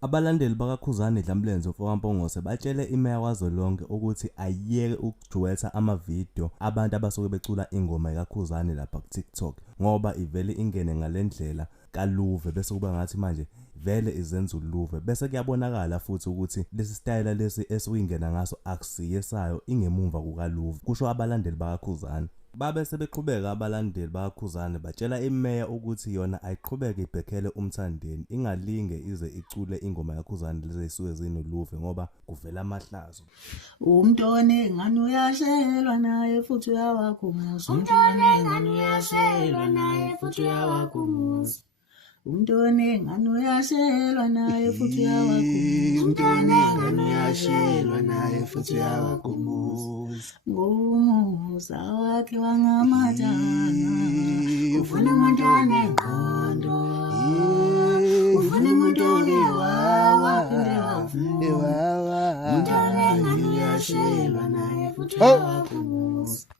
Abalandeli bakaKhuzani Dlamlenze Mfokampongose batshele iMeya KaZwelonke ukuthi ayeke ukujuwetha amavidiyo abantu abasuke becula ingoma kaKhuzani lapha ku-TikTok ngoba ivele ingene ngalendlela kaluve bese kuba ngathi manje vele izenza uluve bese kuyabonakala futhi ukuthi lesi style lesi esuyingena ngaso akusiyesayo ingemumva kukaluve kusho abalandeli bakaKhuzani. Babe sebeqhubeka abalandeli bakaKhuzani batshela iMeya ukuthi yona ayiqhubeke ibhekhele umthandeni ingalinge ize icule ingoma yaKhuzani lezi isuke zinoluve ngoba kuvela amahlazo. Umntwana ngani uyashelwa naye futhi uyawakhumuza. Umntwana ngani uyashelwa naye futhi uyawakhumuza. Umntwana ngani uyashelwa naye futhi uyawakhumuza. Umntwana ngani uyashelwa naye futhi uyawakhumuza. Ngumuza wakhe wangamatanga. Ufuna umntwana engqondo. Ufuna umntwana wawa. Umntwana ngani uyashelwa naye futhi uyawakhumuza.